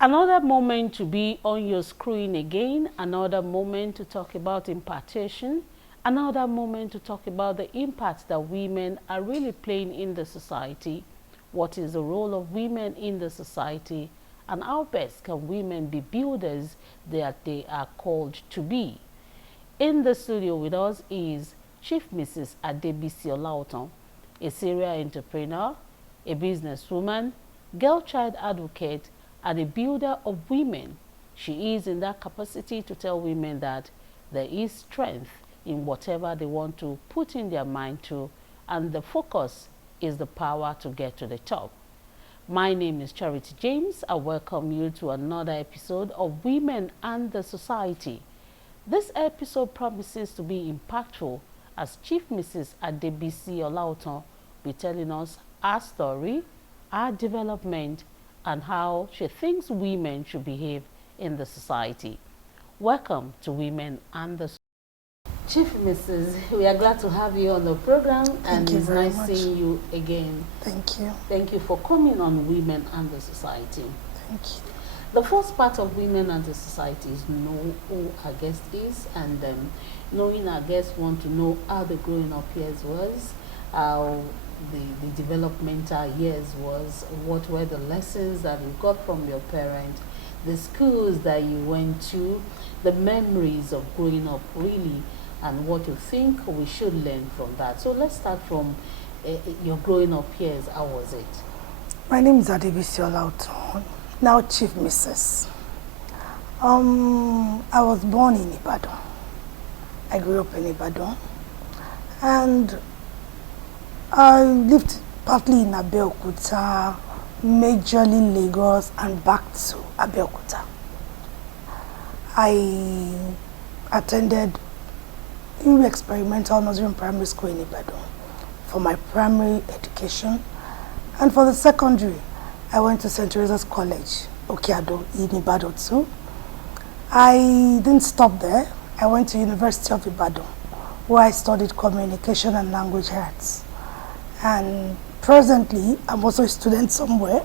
Another moment to be on your screen again, another moment to talk about impartation, another moment to talk about the impact that women are really playing in the society. What is the role of women in the society, and how best can women be builders that they are called to be? In the studio with us is Chief Mrs. Adebisi Olaotan, a serial entrepreneur, a businesswoman, girl child advocate, and a builder of women. She is in that capacity to tell women that there is strength in whatever they want to put in their mind to, and the focus is the power to get to the top. My name is Charity James. I welcome you to another episode of Women and the Society. This episode promises to be impactful as Chief Mrs. Adebisi Olaotan will be telling us our story, our development, and how she thinks women should behave in the society. Welcome to Women and the Society. Chief Mrs., we are glad to have you on the program, and it's nice seeing you again. Thank you. Thank you for coming on Women and the Society. Thank you. The first part of Women and the Society is know who our guest is, and knowing our guest want to know how the growing up years was, how the developmental years was, what were the lessons that you got from your parents, the schools that you went to, the memories of growing up really, and what you think we should learn from that. So let's start from your growing up years. How was it? My name is Adebisi Olaotan, now Chief Mrs. I was born in Ibadan. I grew up in Ibadan, and I lived partly in Abeokuta, majorly Lagos, and back to Abeokuta. I attended experimental nursery and primary school in Ibadan for my primary education, and for the secondary, I went to St. Teresa's College, Okeado, in Ibadan too. I didn't stop there. I went to University of Ibadan, where I studied communication and language arts. And presently, I'm also a student somewhere,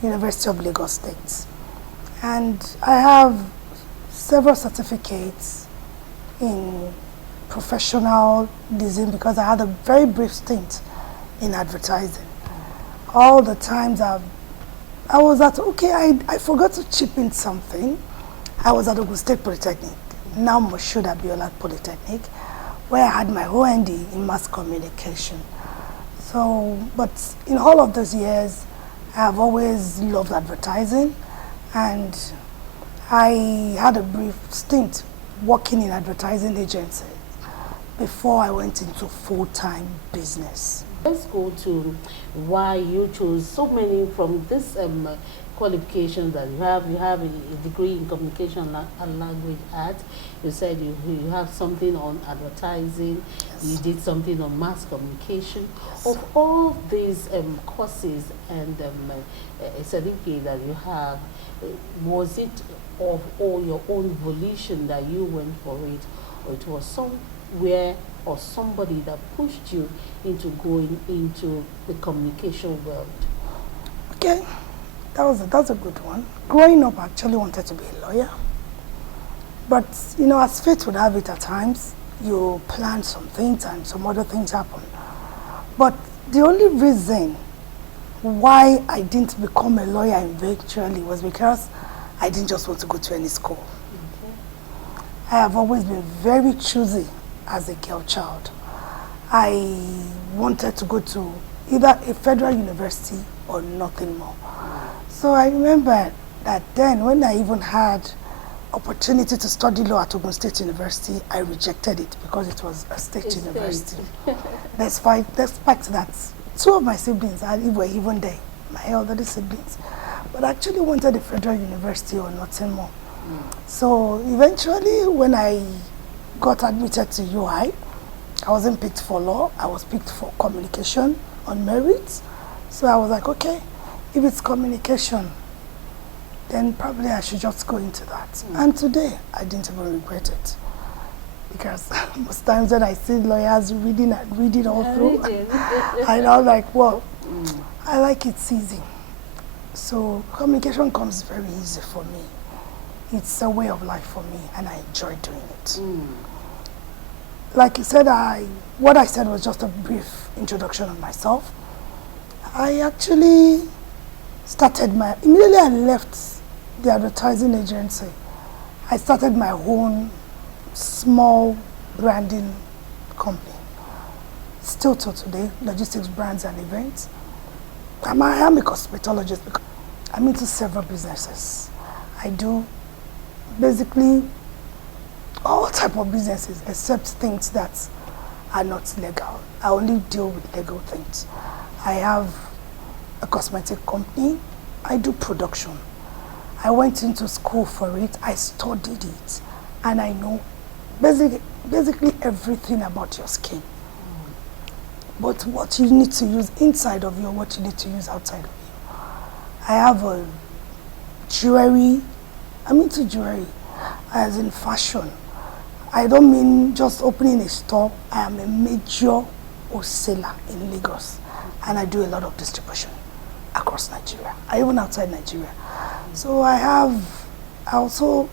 University of Lagos State. And I have several certificates in professionalism because I had a very brief stint in advertising. All the times I was at, I forgot to chip in something. I was at Ogun State Polytechnic, now Moshood Abiola Polytechnic, where I had my OND in mass communication. So, but in all of those years, I have always loved advertising, and I had a brief stint working in advertising agencies before I went into full-time business. Let's go to why you chose so many from this qualifications that you have. You have a degree in communication and language arts. You said you have something on advertising. Yes. You did something on mass communication. Yes. Of all these courses and a certificate that you have, was it of all your own volition that you went for it, or it was somewhere or somebody that pushed you into going into the communication world? Okay. That's a good one. Growing up, I actually wanted to be a lawyer. But, you know, as fate would have it at times, you plan some things and some other things happen. But the only reason why I didn't become a lawyer eventually was because I didn't just want to go to any school. Okay. I have always been very choosy as a girl child. I wanted to go to either a federal university or nothing more. So I remember that then when I even had opportunity to study law at Ogun State University, I rejected it because it was a state university. Despite that, two of my siblings were even there, my elderly siblings, but I actually wanted a federal university or nothing more. So eventually when I got admitted to UI, I wasn't picked for law, I was picked for communication on merit. So I was like, okay, if it's communication, then probably I should just go into that. And today, I didn't even regret it. Because most times when I see lawyers reading all through, I know like, well, I like it easy. So communication comes very easy for me. It's a way of life for me, and I enjoy doing it. Like you said, what I said was just a brief introduction of myself. I actually immediately I left the advertising agency, I started my own small branding company. Still till today, logistics, brands and events. I am a cosmetologist because I'm into several businesses. I do basically all type of businesses except things that are not legal. I only deal with legal things. I have a cosmetic company. I do production. I went into school for it. I studied it. And I know basically everything about your skin. But what you need to use inside of you, what you need to use outside of you. I have a jewelry. I'm into jewelry, as in fashion. I don't mean just opening a store. I am a major wholesaler in Lagos, and I do a lot of distribution across Nigeria, even outside Nigeria. So I also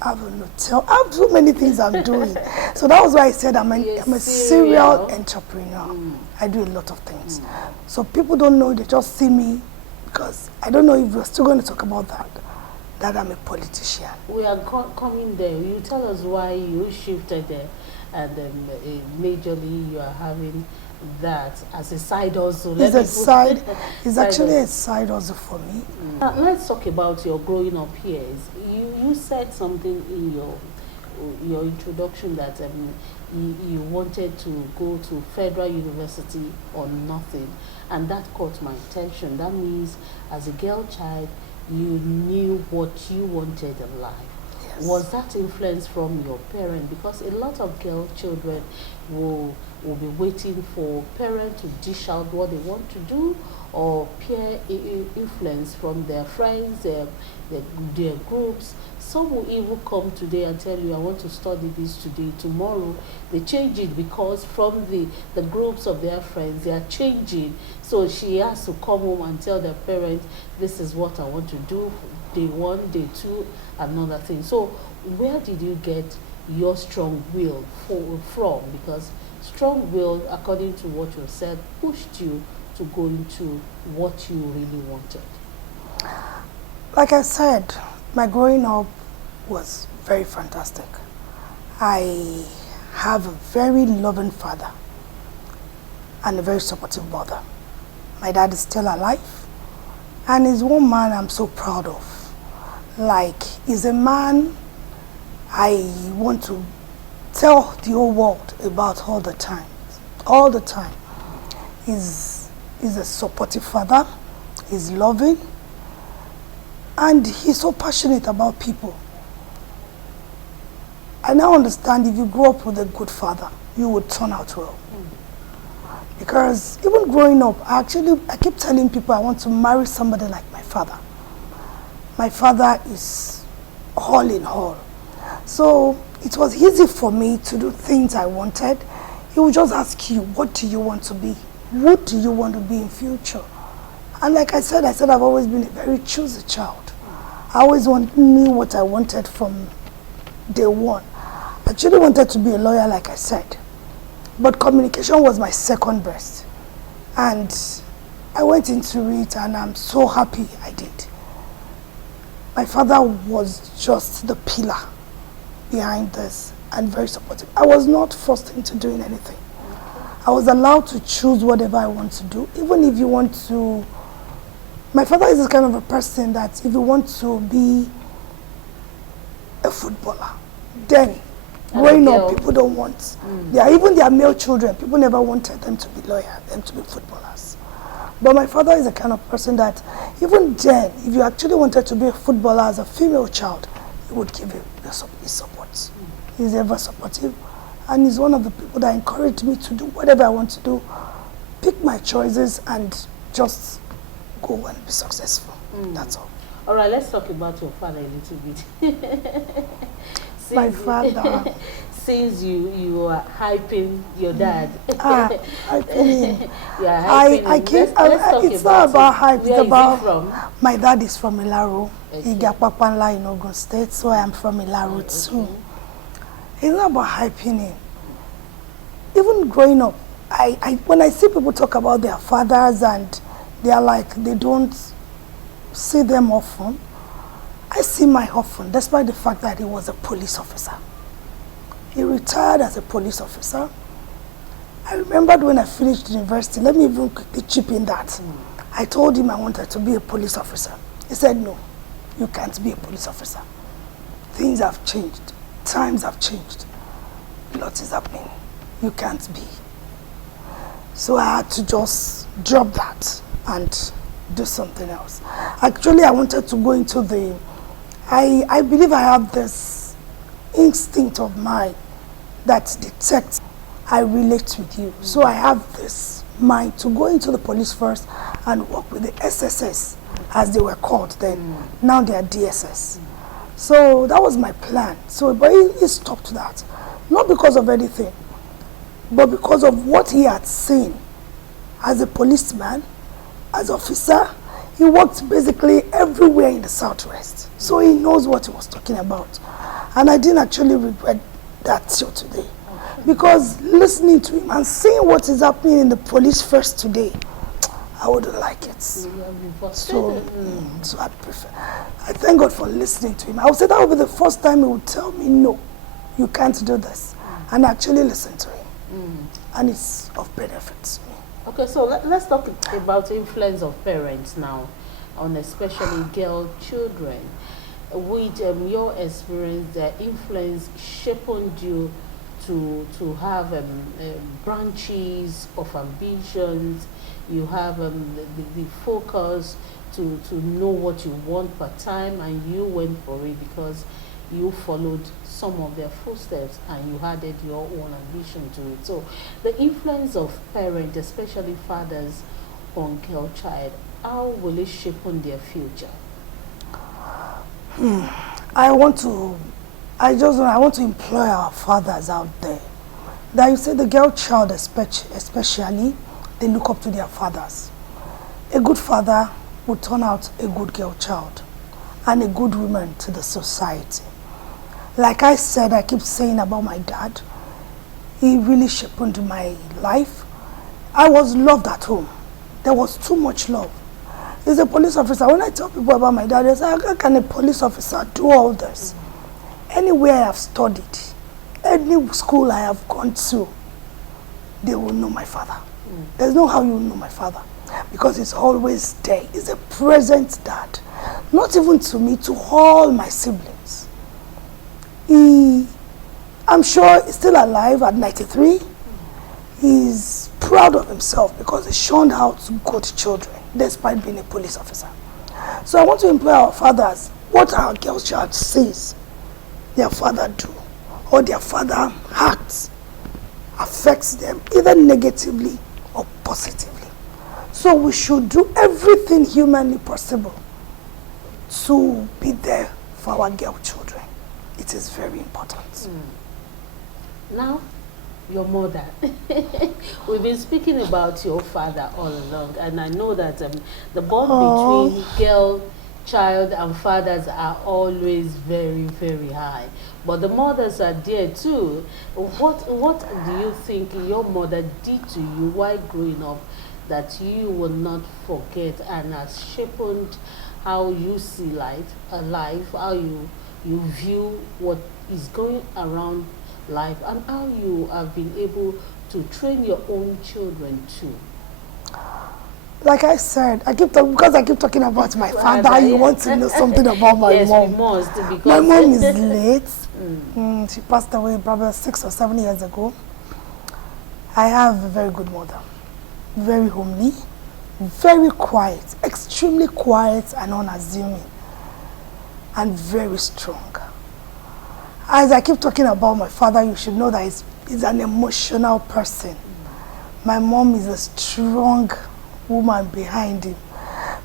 have an hotel. I have so many things I'm doing. So that was why I said I'm a serial entrepreneur. I do a lot of things. So people don't know, they just see me, because I don't know if we're still going to talk about that I'm a politician. We are coming there. You tell us why you shifted there, and majorly you are having that as a side hustle. It's actually a side hustle for me. Let's talk about your growing up years. You said something in your introduction that you wanted to go to Federal University or nothing, and that caught my attention. That means as a girl child, you knew what you wanted in life. Yes. Was that influence from your parents? Because a lot of girl children will be waiting for parents to dish out what they want to do, or peer influence from their friends, their groups. Some will even come today and tell you, I want to study this today. Tomorrow, they change it because from the groups of their friends, they are changing. So she has to come home and tell their parents, this is what I want to do, day 1, day 2, another thing. So where did you get your strong will from? Because strong will, according to what you said, pushed you to go into what you really wanted. Like I said, my growing up was very fantastic. I have a very loving father and a very supportive mother. My dad is still alive, and he's one man I'm so proud of. Like, he's a man I want to tell the whole world about all the time. All the time. He's a supportive father, he's loving, and he's so passionate about people. I now understand if you grow up with a good father, you would turn out well. Because even growing up, I keep telling people I want to marry somebody like my father. My father is all in all. So it was easy for me to do things I wanted. He would just ask you, what do you want to be? What do you want to be in future? And like I said I've always been a very choosy child. I always knew what I wanted from day one. I actually wanted to be a lawyer, like I said. But communication was my second best. And I went into it, and I'm so happy I did. My father was just the pillar behind this and very supportive. I was not forced into doing anything. I was allowed to choose whatever I want to do. Even if you want to... My father is this kind of a person that if you want to be a footballer, then growing up, people don't want... Even their male children, people never wanted them to be lawyers, them to be footballers. But my father is the kind of person that even then, if you actually wanted to be a footballer as a female child, he would give you his support. He's ever supportive. And he's one of the people that encouraged me to do whatever I want to do, pick my choices, and just go and be successful. That's all. All right, let's talk about your father a little bit. My father. since you are hyping your dad. Hyping him. You are hyping I him. keep, Let's talk it's about not about it. hype, Where it's is about, he from? my dad is from Ilaro, Okay. Igapakwanla in Ogun State, so I am from Ilaro too. It's not about hyping him. Even growing up, when I see people talk about their fathers and they are like, they don't see them often, I see my often, despite the fact that he was a police officer. He retired as a police officer. I remembered when I finished university, let me even quickly chip in that. I told him I wanted to be a police officer. He said, no, you can't be a police officer. Things have changed. Times have changed. A lot is happening. You can't be. So I had to just drop that and do something else. Actually, I wanted to go into the, I believe I have this instinct of mine that detects I relate with you. So I have this mind to go into the police first and work with the SSS, as they were called then. Now they are DSS. So that was my plan. So, but he stopped that. Not because of anything, but because of what he had seen as a policeman, as officer. He worked basically everywhere in the Southwest. So he knows what he was talking about. And I didn't actually regret that till today. Because listening to him and seeing what is happening in the police force today, I wouldn't like it. So I prefer. I thank God for listening to him. I would say that would be the first time he would tell me, no, you can't do this. And I actually listen to him. And it's of benefit to me. Okay, so let's talk about influence of parents now, on especially girl children. With your experience, their influence shaped you to have branches of ambitions. You have the focus to know what you want per time, and you went for it because you followed some of their footsteps and you added your own ambition to it. So the influence of parents, especially fathers, on girl child, how will it shape on their future? I want to employ our fathers out there. That you say the girl child especially, they look up to their fathers. A good father will turn out a good girl child and a good woman to the society. Like I said, I keep saying about my dad, he really shaped my life. I was loved at home. There was too much love. He's a police officer. When I tell people about my dad, they say, how can a police officer do all this? Anywhere I have studied, any school I have gone to, they will know my father. There's no how you know my father, because he's always there. He's a present dad. Not even to me, to all my siblings. I'm sure he's still alive at 93. He's proud of himself because he shunned out good children despite being a police officer. So I want to employ our fathers. What our girl child says their father do or their father acts affects them either negatively or positively. So we should do everything humanly possible to be there for our girl children. It is very important. Now, your mother. We've been speaking about your father all along, and I know that the bond between girl, child, and fathers are always very, very high. But the mothers are there too. What do you think your mother did to you while growing up that you will not forget and has shaped how you see life, how you view what is going around life, and how you have been able to train your own children too? Like I said, because I keep talking about my father, you want to know something about my yes, mom. We must, because my mom is late. She passed away probably 6 or 7 years ago. I have a very good mother. Very homely, very quiet, extremely quiet and unassuming, and very strong. As I keep talking about my father, you should know that he's an emotional person. My mom is a strong woman behind him.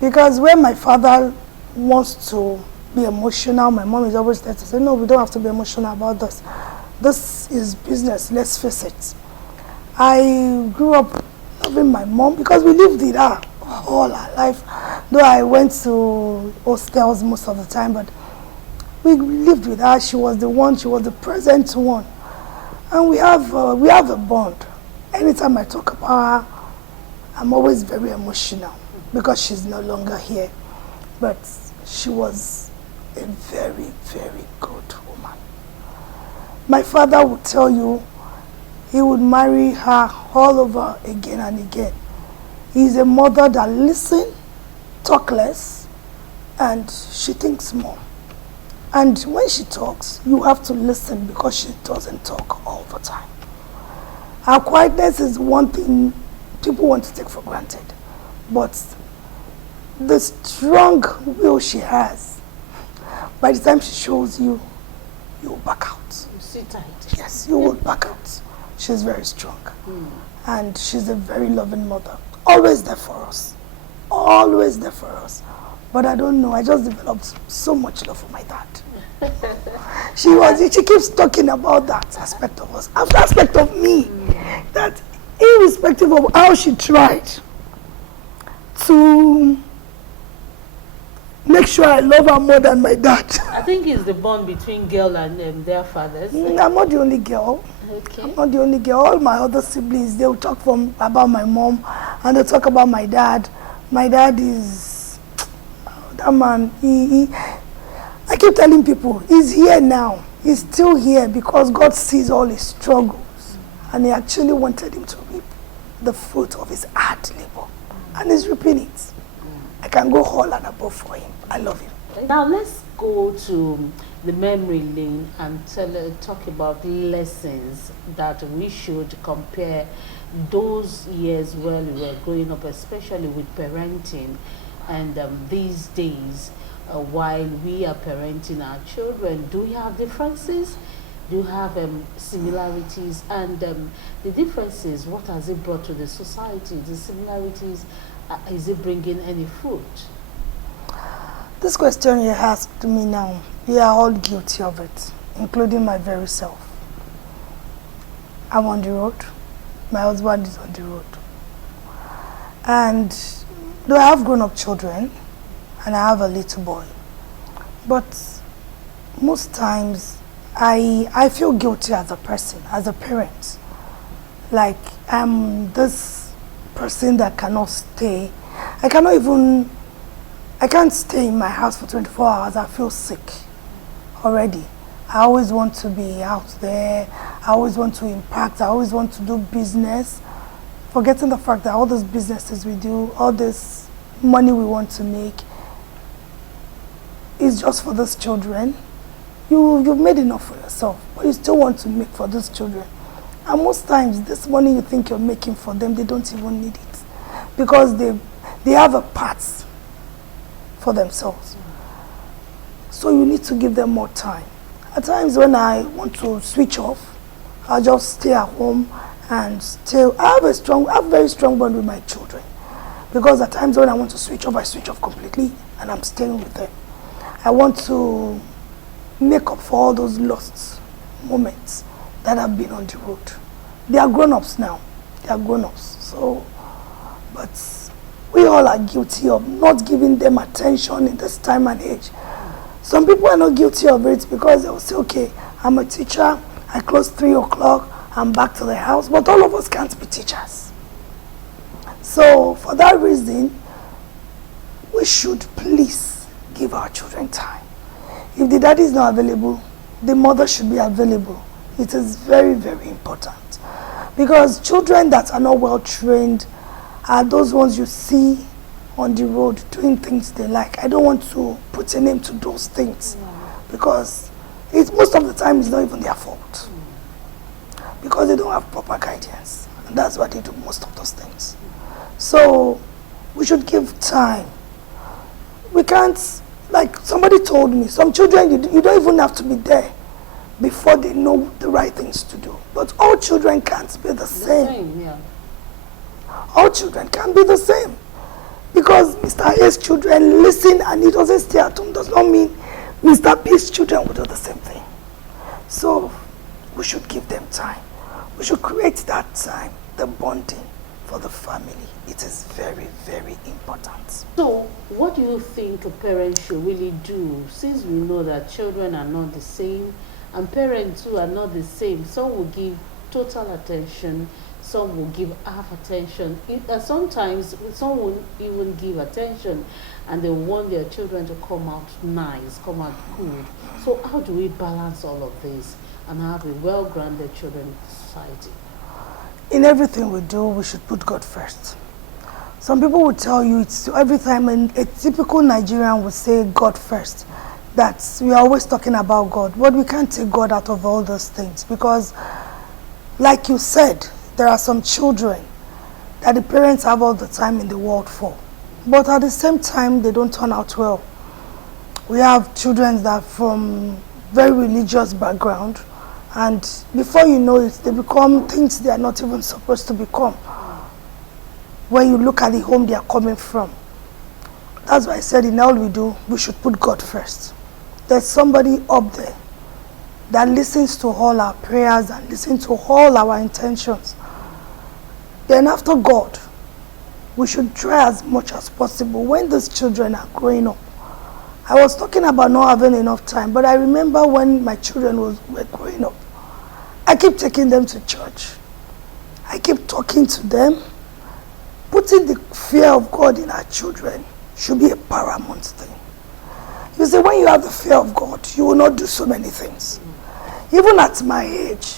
Because when my father wants to be emotional, my mom is always there to say, no, we don't have to be emotional about this. this is business, let's face it. I grew up loving my mom because we lived with her all our life. Though I went to hostels most of the time, but we lived with her. She was the one, she was the present one. And we have a bond. Anytime I talk about her, I'm always very emotional because she's no longer here. But she was a very, very good woman. My father would tell you he would marry her all over again and again. He's a mother that listens, talk less, and she thinks more. And when she talks, you have to listen because she doesn't talk all the time. Her quietness is one thing people want to take for granted. But the strong will she has, by the time she shows you, you will back out. You sit tight. Yes, you will back out. She's very strong. And she's a very loving mother. Always there for us. Always there for us. But I don't know, I just developed so much love for my dad. She keeps talking about that aspect of us, aspect of me, that irrespective of how she tried to make sure I love her more than my dad. I think it's the bond between girl and their fathers. I'm not the only girl. Okay. I'm not the only girl. All my other siblings, they'll talk about my mom and they'll talk about my dad. My dad is, that man, I keep telling people, he's here now. He's still here because God sees all his struggles. And he actually wanted him to reap the fruit of his hard labor. And he's reaping it. I can go all and above for him. I love him. Now let's go to the memory lane and talk about lessons that we should compare those years where we were growing up, especially with parenting, and these days while we are parenting our children. Do we have differences? Do you have similarities? And the differences, what has it brought to the society? The similarities, is it bringing any fruit? This question you asked me now, we are all guilty of it, including my very self. I'm on the road. My husband is on the road. And though I have grown-up children, and I have a little boy, but most times I feel guilty as a person, as a parent. Like I'm this person that cannot stay. I can't stay in my house for 24 hours. I feel sick already. I always want to be out there. I always want to impact. I always want to do business. Forgetting the fact that all those businesses we do, all this money we want to make is just for those children. You've made enough for yourself, but you still want to make for those children. And most times, this money you think you're making for them, they don't even need it. Because they have a part for themselves. So you need to give them more time. At times when I want to switch off, I'll just stay at home and still, I have a very strong bond with my children. Because at times when I want to switch off completely and I'm staying with them. I want to make up for all those lost moments that have been on the road. They are grown-ups now. They are grown-ups. So, but we all are guilty of not giving them attention in this time and age. Some people are not guilty of it because they will say, okay, I'm a teacher, I close 3 o'clock, I'm back to the house, but all of us can't be teachers. So for that reason, we should please give our children time. If the daddy is not available, the mother should be available. It is very, very important. Because children that are not well trained are those ones you see on the road doing things they like. I don't want to put a name to those things because most of the time it's not even their fault. Because they don't have proper guidance. And that's why they do most of those things. So we should give time. We can't, like somebody told me, some children, you don't even have to be there before they know the right things to do. But all children can't be the same. Yeah. All children can't be the same. Because Mr. A's children listen and he doesn't stay at home does not mean Mr. B's children will do the same thing. So we should give them time. We should create that time, the bonding for the family. It is very, very important. So, what do you think a parent should really do, since we know that children are not the same and parents too are not the same? Some will give total attention, some will give half attention. Sometimes some will even give attention and they want their children to come out nice, come out good. So how do we balance all of this and have a well-grounded children in society? In everything we do, we should put God first. Some people will tell you it's every time, and a typical Nigerian would say God first. That we are always talking about God, but we can't take God out of all those things, because like you said, there are some children that the parents have all the time in the world for, but at the same time they don't turn out well. We have children that are from very religious background, and before you know it, they become things they are not even supposed to become when you look at the home they are coming from. That's why I said in all we do, we should put God first. There's somebody up there that listens to all our prayers and listens to all our intentions. Then after God, we should try as much as possible when these children are growing up. I was talking about not having enough time, but I remember when my children were growing up, I keep taking them to church. I keep talking to them. Putting the fear of God in our children should be a paramount thing. You see, when you have the fear of God, you will not do so many things. Even at my age,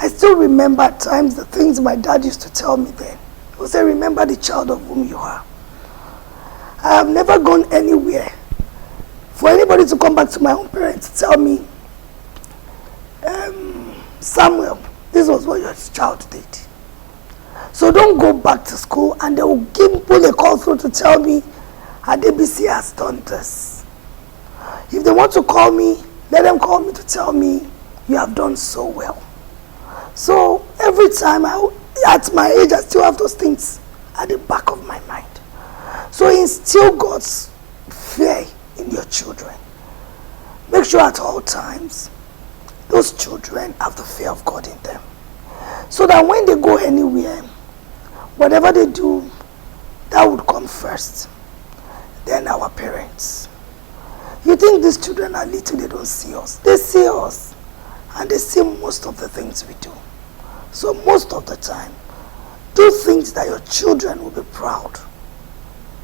I still remember at times the things my dad used to tell me then. He would say, remember the child of whom you are. I have never gone anywhere for anybody to come back to my own parents to tell me, Samuel, this was what your child did. So don't go back to school and they will pull a call through to tell me, Adebisi has done this. If they want to call me, let them call me to tell me, you have done so well. So every time, at my age, I still have those things at the back of my mind. So instill God's fear in your children. Make sure at all times, those children have the fear of God in them. So that when they go anywhere, whatever they do, that would come first. Then our parents. You think these children are little, they don't see us. They see us. And they see most of the things we do. So most of the time, do things that your children will be proud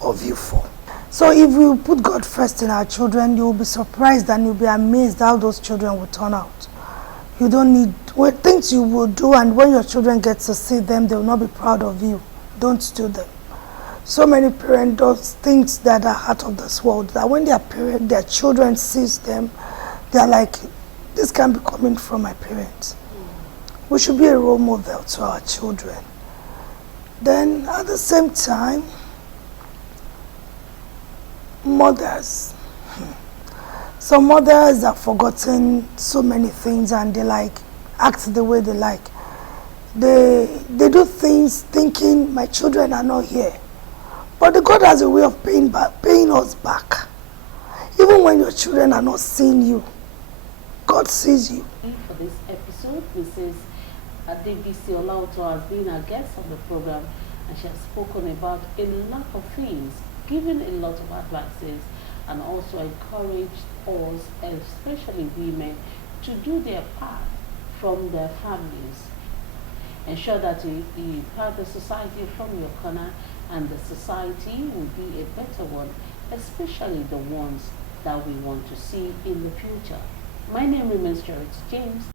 of you for. So if we put God first in our children, you will be surprised and you'll be amazed how those children will turn out. You don't need things you will do, and when your children get to see them, they will not be proud of you. Don't do them. So many parents do things that are out of this world, that when their children sees them, they're like, this can be coming from my parents. We should be a role model to our children. Then at the same time, mothers. Some mothers have forgotten so many things and they act the way they like. They do things thinking my children are not here. But God has a way of paying us back. Even when your children are not seeing you, God sees you. For this episode, Mrs. Adebisi Olaotan has been our guest on the program, and she has spoken about a lot of things, given a lot of advices, and also encouraged us, especially women, to do their part from their families. Ensure that you impact the society from your corner, and the society will be a better one, especially the ones that we want to see in the future. My name remains James.